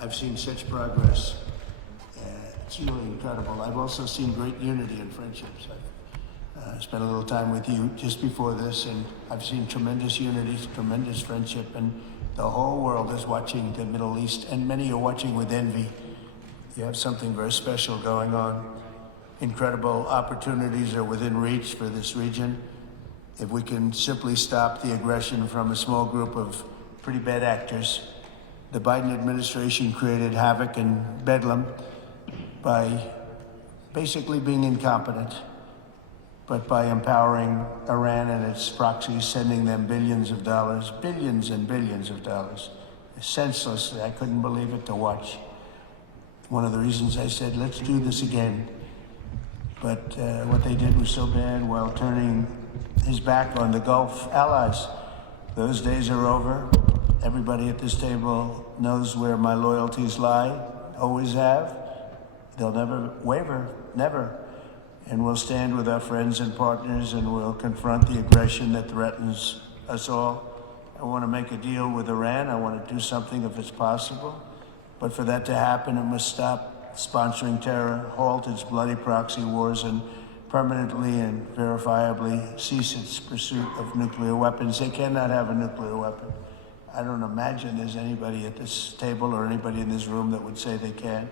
I've seen such progress. It's really incredible. I've also seen great unity and friendships. I've spent a little time with you just before this, and I've seen tremendous unity, tremendous friendship, and the whole world is watching the Middle East, and many are watching with envy. You have something very special going on. Incredible opportunities are within reach for this region. If we can simply stop the aggression from a small group of pretty bad actors. The Biden administration created havoc and bedlam by basically being incompetent, but by empowering Iran and its proxies, sending them billions of dollars, billions and billions of dollars. Senselessly, I couldn't believe it to watch. One of the reasons I said, let's do this again. But what they did was so bad while turning his back on the Gulf allies. Those days are over. Everybody at this table knows where my loyalties lie, always have. They'll never waver, never. And we'll stand with our friends and partners, and we'll confront the aggression that threatens us all. I want to make a deal with Iran. I want to do something if it's possible. But for that to happen, it must stop sponsoring terror, halt its bloody proxy wars, and permanently and verifiably cease its pursuit of nuclear weapons. They cannot have a nuclear weapon. I don't imagine there's anybody at this table or anybody in this room that would say they can.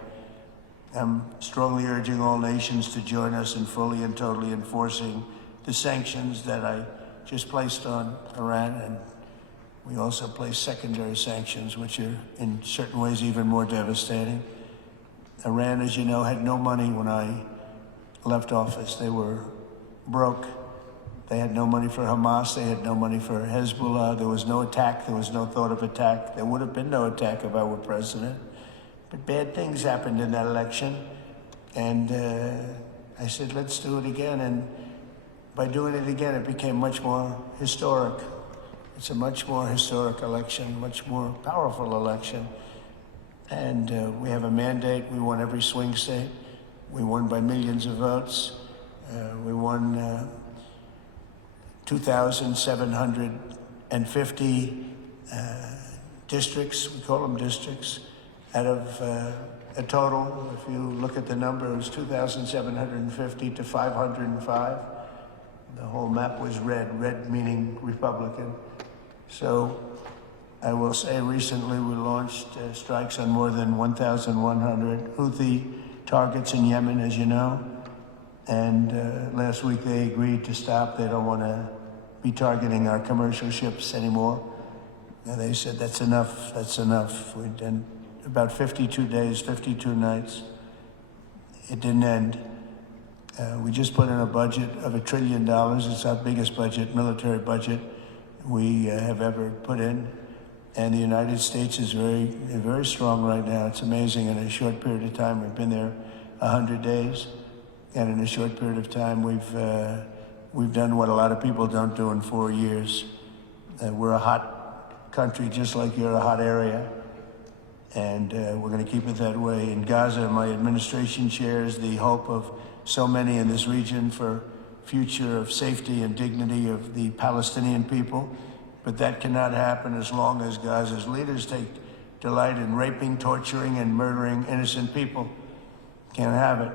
I'm strongly urging all nations to join us in fully and totally enforcing the sanctions that I just placed on Iran, and we also placed secondary sanctions, which are in certain ways even more devastating. Iran, as you know, had no money when I left office. They were broke. They had no money for Hamas. They had no money for Hezbollah. There was no attack. There was no thought of attack. There would have been no attack if I were president. But bad things happened in that election. And I said, let's do it again. And by doing it again, it became much more historic. It's a much more historic election, much more powerful election. And we have a mandate. We won every swing state. We won by millions of votes. We won 2,750 districts, we call them districts, out of a total, if you look at the number, it was 2,750 to 505. The whole map was red meaning Republican. So I will say recently we launched strikes on more than 1,100 Houthi targets in Yemen, as you know. And last week they agreed to stop. They don't want to be targeting our commercial ships anymore. And they said, that's enough, that's enough. We'd done about 52 days, 52 nights. It didn't end. We just put in a budget of $1 trillion. It's our biggest budget, military budget, we have ever put in. And the United States is very, very strong right now. It's amazing. In a short period of time, we've been there 100 days. And in a short period of time, we've done what a lot of people don't do in 4 years. We're a hot country, just like you're a hot area. And we're going to keep it that way. In Gaza, my administration shares the hope of so many in this region for future of safety and dignity of the Palestinian people. But that cannot happen as long as Gaza's leaders take delight in raping, torturing, and murdering innocent people. Can't have it.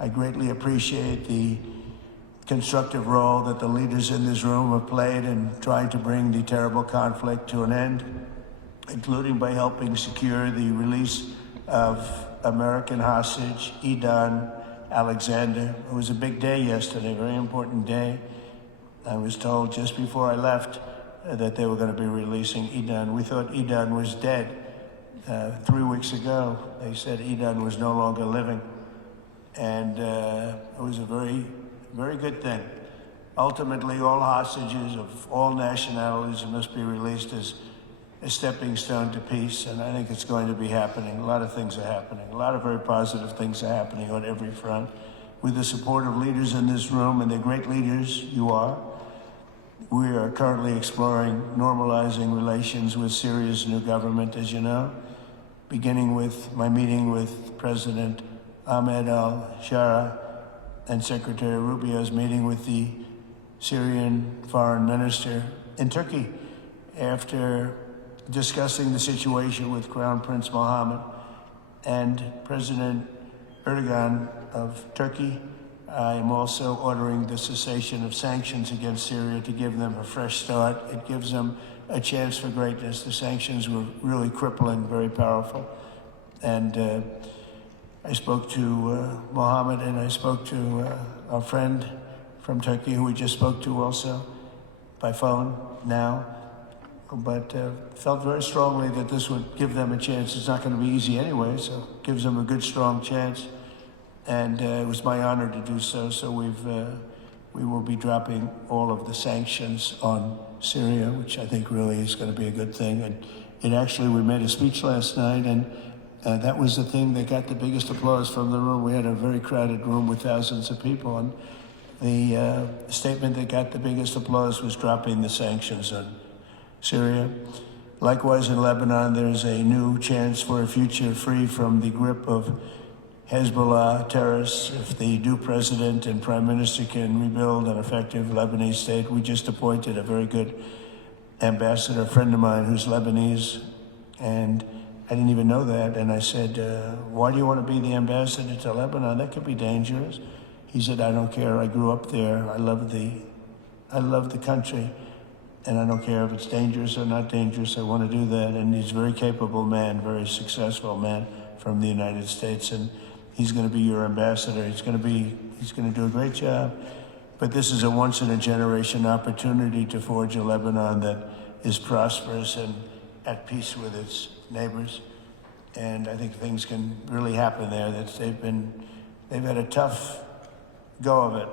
I greatly appreciate the constructive role that the leaders in this room have played in trying to bring the terrible conflict to an end, including by helping secure the release of American hostage, Edan Alexander. It was a big day yesterday, a very important day. I was told just before I left that they were going to be releasing Edan. We thought Edan was dead. 3 weeks ago, they said Edan was no longer living. And it was a very, very good thing. Ultimately, all hostages of all nationalities must be released as a stepping stone to peace, and I think it's going to be happening. A lot of things are happening. A lot of very positive things are happening on every front. With the support of leaders in this room, and they're great leaders, you are, we are currently exploring normalizing relations with Syria's new government, as you know, beginning with my meeting with President Ahmed al-Shara and Secretary Rubio's meeting with the Syrian foreign minister in Turkey after discussing the situation with Crown Prince Mohammed and President Erdogan of Turkey. I am also ordering the cessation of sanctions against Syria to give them a fresh start. It gives them a chance for greatness. The sanctions were really crippling, very powerful. And I spoke to Mohammed, and I spoke to our friend from Turkey, who we just spoke to also by phone now. But felt very strongly that this would give them a chance. It's not going to be easy anyway, so it gives them a good, strong chance. And it was my honor to do so. So we will be dropping all of the sanctions on Syria, which I think really is going to be a good thing. And we made a speech last night, and that was the thing that got the biggest applause from the room. We had a very crowded room with thousands of people, and the statement that got the biggest applause was dropping the sanctions on Syria. Likewise, in Lebanon, there's a new chance for a future free from the grip of Hezbollah terrorists. If the new president and prime minister can rebuild an effective Lebanese state, we just appointed a very good ambassador, a friend of mine who's Lebanese, and I didn't even know that. And I said, why do you want to be the ambassador to Lebanon? That could be dangerous. He said, I don't care. I grew up there. I love the country. And I don't care if it's dangerous or not dangerous. I want to do that. And he's a very capable man, very successful man from the United States. And he's going to be your ambassador. He's going to do a great job. But this is a once-in-a-generation opportunity to forge a Lebanon that is prosperous and at peace with its neighbors. And I think things can really happen there. That they've had a tough go of it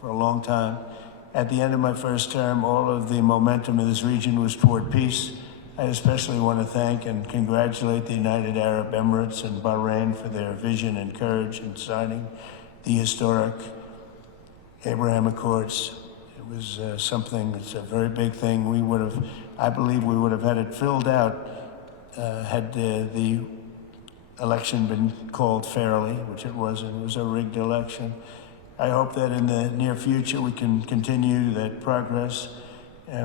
for a long time. At the end of my first term, all of the momentum in this region was toward peace. I especially want to thank and congratulate the United Arab Emirates and Bahrain for their vision and courage in signing the historic Abraham Accords. It was it's a very big thing. I believe we would have had it filled out had the election been called fairly, which it wasn't. It was a rigged election. I hope that in the near future we can continue that progress.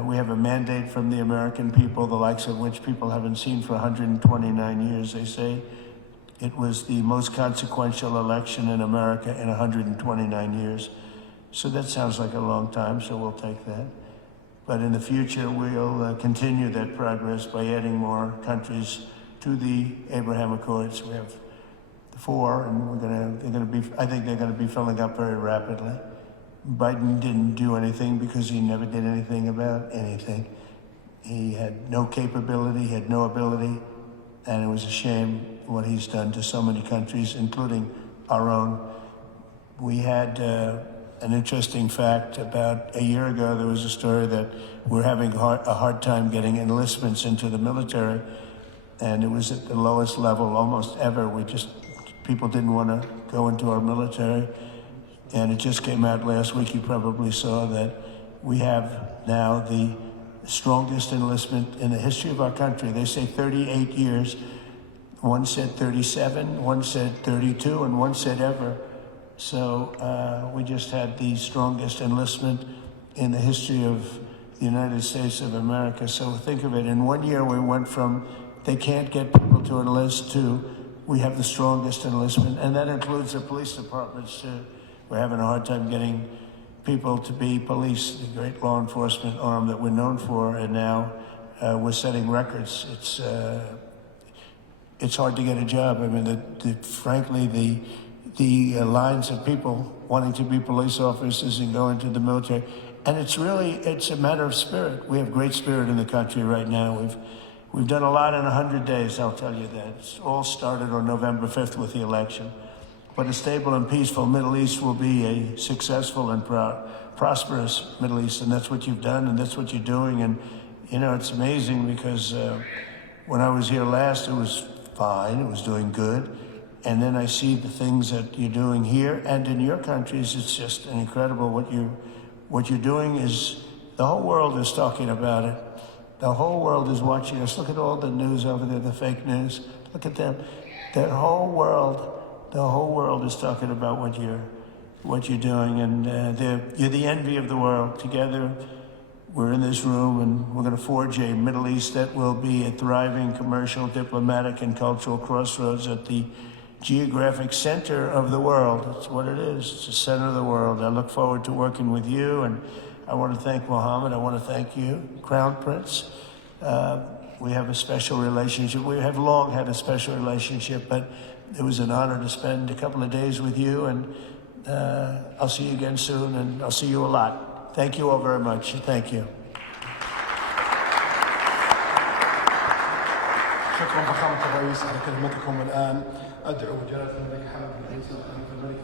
We have a mandate from the American people, the likes of which people haven't seen for 129 years. They say it was the most consequential election in America in 129 years. So that sounds like a long time, so we'll take that. But in the future, we'll continue that progress by adding more countries to the Abraham Accords. We have 4, and I think they're going to be filling up very rapidly. Biden didn't do anything because he never did anything about anything. He had no capability, he had no ability, and it was a shame what he's done to so many countries, including our own. We had an interesting fact. About a year ago, there was a story that we're having a hard time getting enlistments into the military, and it was at the lowest level almost ever. People didn't want to go into our military. And it just came out last week, you probably saw that we have now the strongest enlistment in the history of our country. They say 38 years. One said 37, one said 32, and one said ever. So we just had the strongest enlistment in the history of the United States of America. So think of it, in 1 year we went from they can't get people to enlist to we have the strongest enlistment, and that includes the police departments too. We're having a hard time getting people to be police, the great law enforcement arm that we're known for, and now we're setting records. It's hard to get a job. I mean, frankly, the lines of people wanting to be police officers and go into the military, and it's a matter of spirit. We have great spirit in the country right now. We've done a lot in 100 days, I'll tell you that. It's all started on November 5th with the election. But a stable and peaceful Middle East will be a successful and prosperous Middle East, and that's what you've done, and that's what you're doing. And, it's amazing because when I was here last, it was fine, it was doing good. And then I see the things that you're doing here and in your countries. It's just incredible what you're doing. Is the whole world is talking about it. The whole world is watching us. Look at all the news over there, the fake news. Look at them. The whole world is talking about what you're doing, and you're the envy of the world. Together, we're in this room and we're going to forge a Middle East that will be a thriving commercial, diplomatic, and cultural crossroads at the geographic center of the world. That's what it is. It's the center of the world. I look forward to working with you, and I want to thank Mohammed. I want to thank you, Crown Prince. We have a special relationship. We have long had a special relationship, but it was an honor to spend a couple of days with you, and I'll see you again soon, and I'll see you a lot. Thank you all very much. Thank you. شكرا فخامة الرئيس على كلمتكم. الآن أدعو جلالة الملك حمد بن عيسى الملك